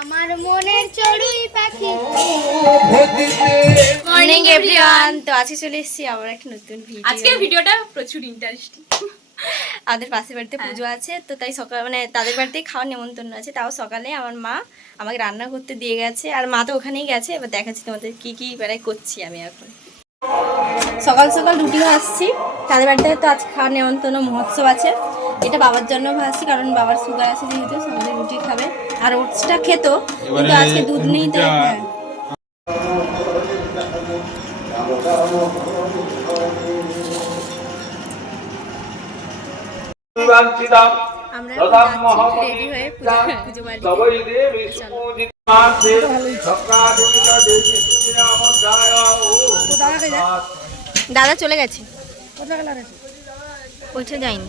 আমার মনের চড়ুই পাখি। মর্নিং এভরিওয়ান, তো আজকে চলে এসেছি আবার একটা নতুন ভিডিও। আজকের ভিডিওটা প্রচুর ইন্টারেস্টিং। আমাদের পাশের বাড়িতে পুজো আছে, তো তাই সকাল মানে তাদের বাড়িতে খাওয়ার নেমন্তন্ন আছে। তাও সকালে আমার মা আমাকে রান্না করতে দিয়ে গেছে, আর মা তো ওখানেই গেছে। এবার দেখাচ্ছি তোমাদের কি কি বেড়াই করছি আমি এখন। সকাল সকাল রুটি ভাজছি, তাদের বাড়িতে তো আজ খাওয়ার নেমন্তন্ন মহোৎসব আছে। এটা বাবার জন্য ভাজছি, কারণ বাবার সুগার আছে যেহেতু, সবাই রুটি খাবে। আর ওটসটা খেতো, কিন্তু আজকে দুধ নেই তাই। হ্যাঁ, আমরা রেডি হয়ে পুজো দাদা চলে গেছে, ওইটা যায়নি।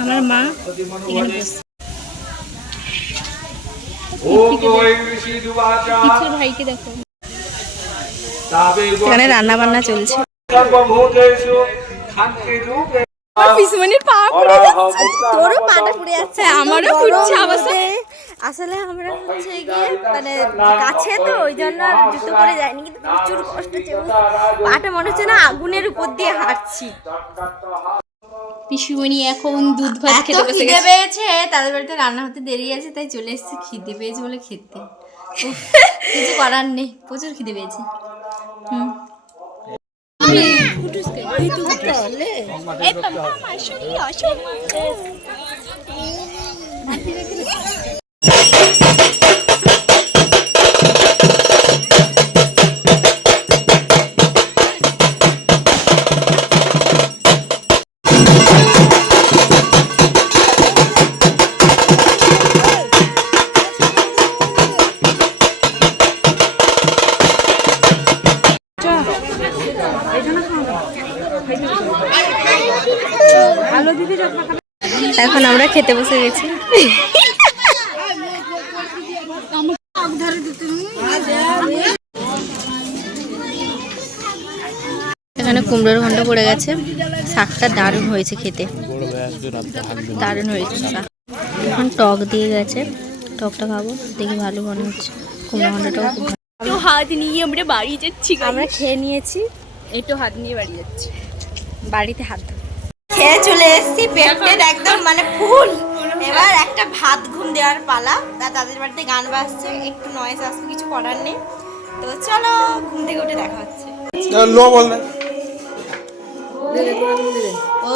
আমার মা ভাইকে দেখো, এখানে রান্না বান্না চলছে। তোরও পাটা পুড়ে যাচ্ছে, আমারও পুড়ছে আসলে আমরা হচ্ছে গিয়ে মানে কাছে তো ওই জন্য জুতো করে যায়নি, কিন্তু প্রচুর কষ্ট হচ্ছে। পাটা মনে হচ্ছে না আগুনের উপর দিয়ে হাঁটছি। পিসুমণি এখন দুধ ভাত খেতে বসে খিদে পেয়েছে, তাদের বাড়িতে রান্না হতে দেরি আছে, তাই চলে এসেছি খিদে পেয়েছে বলে খেতে। কিছু করার নেই, প্রচুর খিদে পেয়েছে। এখন আমরা খেতে বসে গেছি। এখানে কুমড়োর ঘন্ট পড়ে গেছে, শাকটা দারুণ হয়েছে খেতে, দারুণ হয়েছে শাক। এখন টক দিয়ে গেছে, টকটা খাবো, দেখি ভালো মনে হচ্ছে। কুমড়ো ঘন্টটাও খুব ভালো। হাত নিয়ে আমরা বাড়ি যাচ্ছি, আমরা খেয়ে নিয়েছি, একটু হাত নিয়ে বাড়ি যাচ্ছি। বাড়িতে হাত খেয়ে চলে এসেছি, পেট একদম মানে ফুল। এবার একটা ভাত ঘুম দেওয়ার পালা। তাদের বাড়িতে গান বাজছে, একটু নয়েজ আসবে, কিছু করার নেই। তো চলো, ঘুম থেকে উঠে দেখা হচ্ছে। ও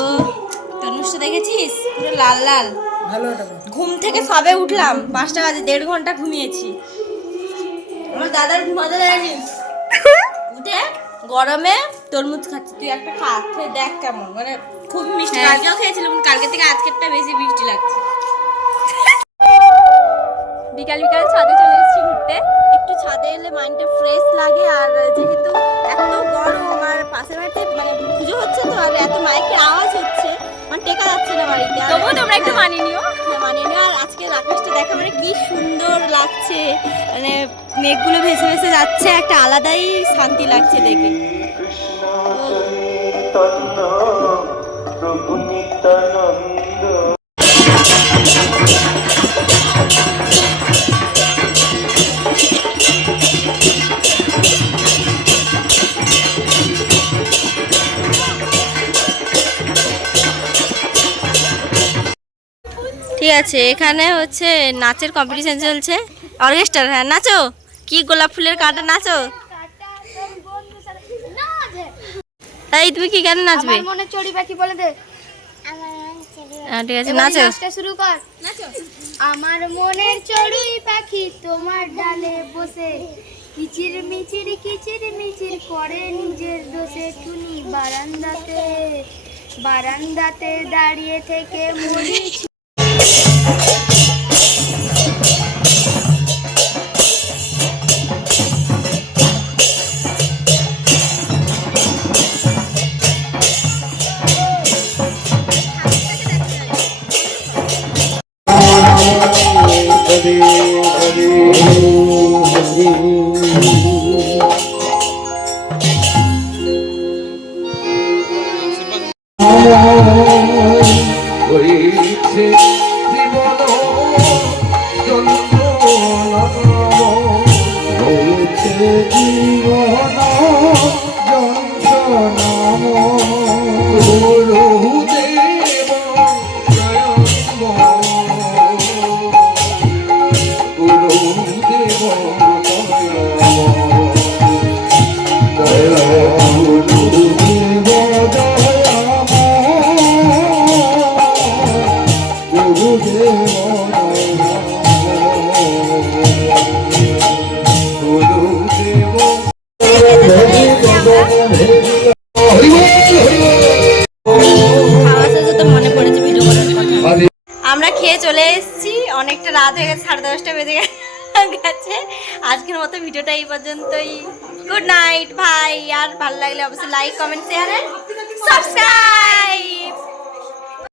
তনুষটা দেখেছিস, পুরো লাল লাল। ঘুম থেকে সবে উঠলাম, 5টা বাজে, 1.5 ঘন্টা ঘুমিয়েছি। আমার দাদার ঘুমাতে দেয়নি, উঠে গরমে তরমুজ খাচ্ছি। তুই একটা খা, খেয়ে দেখ কেমন, মানে খুব মিষ্টি। কালকেও খেয়েছিলাম, কালকে থেকে আজকেরটা বেশি মিষ্টি লাগছে। বিকাল বিকাল ছাদে চলে এসেছি ঘুরতে। একটু ছাদে এলে মাইন্ডটা ফ্রেশ লাগে। আর যেহেতু এত গরম, আর পাশের বাড়িতে মানে পুজো হচ্ছে তো, আর এত মাইকের আওয়াজ হচ্ছে, মানে টেকা যাচ্ছে না বাড়িতে। তবুও তোমরা একটু মানিয়ে নিও। মানিয়ে নিও। আর আজকের আকাশটা দেখা মানে কি সুন্দর লাগছে, মানে মেঘগুলো ভেসে ভেসে যাচ্ছে, একটা আলাদাই শান্তি লাগছে দেখে। ঠিক আছে, এখানে হচ্ছে নাচের কম্পিটিশন চলছে, অর্কেস্ট্রা। হ্যাঁ নাচো, কি গোলাপ ফুলের কাটা নাচো। তাই তুমি কি গান নাচবে? আমার মনের চড়ুই পাখি বলে দে। ঠিক আছে, নাচো। নাচটা শুরু কর, নাচো। আমার মনের চড়ুই পাখি তোমার ডালে বসে কিচির মিচির করে নিজের দোষে। টুনি বারান্দাতে দাঁড়িয়ে থেকে মরিচ। হয়েছে জীবন যন্ত্রণা হয়েছে জীবন যন্ত্রণা গুরুদেব গুরুদেব খাওয়া শেষে তো মনে পড়েছে ভিডিও করার কথা। আমরা খেয়ে চলে এসেছি, অনেকটা রাত হয়ে গেছে, 10:30 বেজে গেছে। আজকের মতো ভিডিওটা এই পর্যন্তই। গুড নাইট ভাই। আর ভালো লাগলে অবশ্যই like comment share and subscribe.